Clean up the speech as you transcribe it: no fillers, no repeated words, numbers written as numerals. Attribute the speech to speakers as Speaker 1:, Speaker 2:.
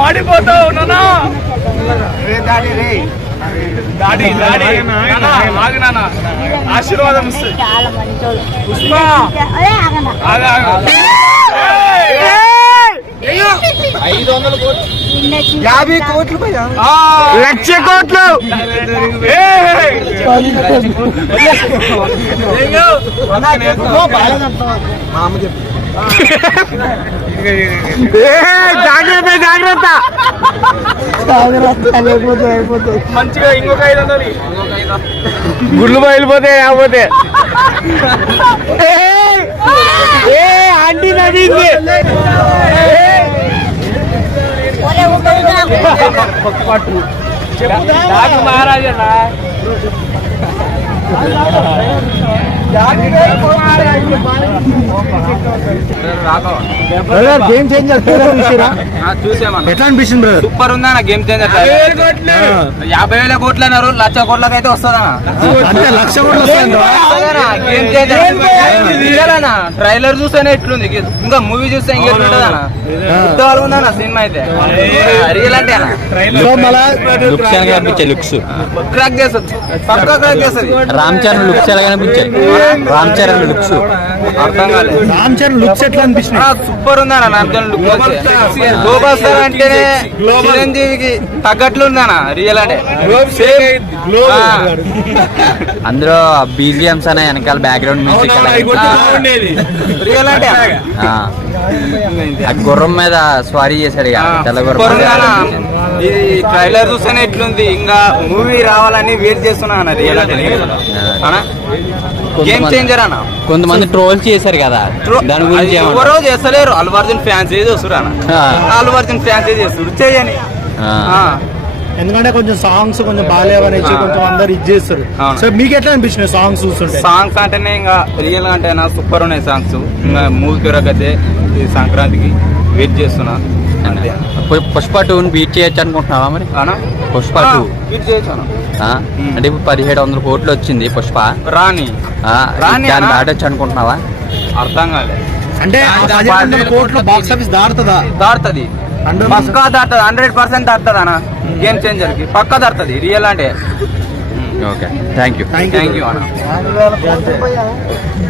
Speaker 1: మాడిపోతావు నానా. డాడీ ఆగు నాన్న, ఆశీర్వాదం ఇస్తుంది. పుష్ప 500 కోట్లు, 50 కోట్లు, 1,00,000 కోట్లు. జాగ్రత్త జాగ్రత్త, మంచిగా ఇంకొక 500 గుళ్ళు బయలుపోతాయి. కాకపోతే ఆంటీ నవీంది మహారాజా గేమ్ చేంజర్ చూసామన్నా, ఎట్లా అనిపిస్తుంది బ్రదర్? సూపర్ ఉందా గేమ్ చేంజర్. 50,000 కోట్లు అన్నారు, 1,00,000 కోట్లకి అయితే వస్తుందా? 1,00,000 కోట్లు గేమ్ చేంజర్. ట్రైలర్ చూస్తేనే ఎట్లుంది, ఇంకా మూవీ చూస్తే ఇంకెట్లుంటదన్నా. ఉద్యోగాలు ఉందన్న సినిమా అయితే రియల్ అంటే లుక్స్ క్రాక్ చేస్తుంది, పక్కా క్రాక్ చేస్తుంది. రామ్ చరణ్ లుక్స్ ఎలా కనిపించాయి? రామ్ చరణ్ లుక్స్ అర్థం కాలేదు. రామ్ చరణ్ లుక్స్ ఎట్లా అనిపిస్తున్నాయి? సూపర్ ఉందన్న రామ్ చరణ్ లుక్. గ్లోబ్ వస్తారు అంటేనే చిరంజీవికి తగ్గట్లు ఉందన్న రియల్ అంటే.
Speaker 2: అందులో బీజిఎంస్ అనే వెనకాల బ్యాక్గ్రౌండ్ మ్యూజిక్
Speaker 1: రియల్ అంటే
Speaker 2: గుర్రం మీద స్వారీ చేశాడు తెల్ల గుర్రం.
Speaker 1: ఇది ట్రైలర్ చూస్తేనే ఎట్లుంది, ఇంకా మూవీ రావాలని వెయిట్ చేస్తున్నా అన్న రియల్ అంటే. గేమ్ చేంజర్ అన్న.
Speaker 2: కొంతమంది ట్రోల్ చేశారు కదా, దాని గురించి
Speaker 1: ఎవరో చేస్తలేరు. అల్లు అర్జున్ ఫ్యాన్స్ చేస్తారు అన్న, అల్లు అర్జున్ ఫ్యాన్స్ చేస్తారు, చేయని.
Speaker 3: ఎందుకంటే కొంచెం సాంగ్స్ కొంచెం బాగాలేవనేసి కొంచెం అందరు ఇది చేస్తారు. సో మీకు ఎట్లా అనిపించినాయి సాంగ్స్ చూస్తుంటే?
Speaker 1: సాంగ్స్ అంటేనే ఇంకా రియల్ అంటే సూపర్ ఉన్నాయి సాంగ్స్. ఇంకా మూవీ దొరకతే ఈ సంక్రాంతికి వెయిట్ చేస్తున్నా.
Speaker 2: పుష్ప 2 బీట్ చేయొచ్చు అనుకుంటున్నావా మరి? పుష్ప 2
Speaker 1: బీట్ చేయొచ్చు
Speaker 2: అంటే ఇప్పుడు 1,700 కోట్లు వచ్చింది పుష్ప.
Speaker 1: రాని
Speaker 2: దాన్ని దాటొచ్చు అనుకుంటున్నావా?
Speaker 1: అర్థం కాలేదు.
Speaker 3: అంటే 1,700 కోట్లు బాక్స్ ఆఫీస్ దాటుతుందా?
Speaker 1: దాటుతుంది, పక్కా దాటుతుంది, 100% దాటుతుంది అన్న. గేమ్ చేంజర్ కి పక్కా దాటుతుంది రియల్ అంటే.
Speaker 2: ఓకే, థ్యాంక్ యూ
Speaker 1: అన్న.